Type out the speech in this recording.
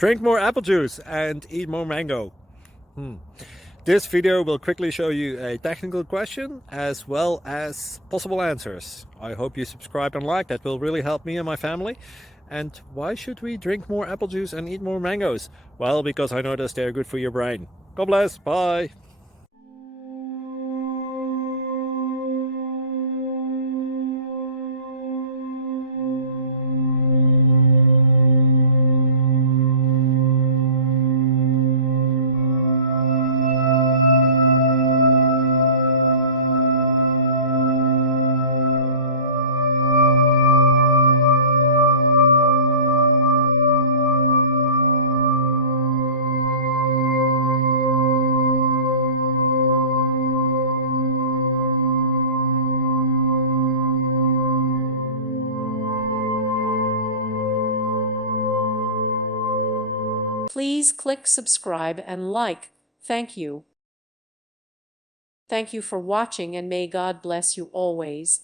Drink more apple juice and eat more mango. This video will quickly show you a technical question as well as possible answers. I hope you subscribe and like, that will really help me and my family. And why should we drink more apple juice and eat more mangoes? Well, because I noticed they're good for your brain. God bless, bye! Please click subscribe and like. Thank you. Thank you for watching, and may God bless you always.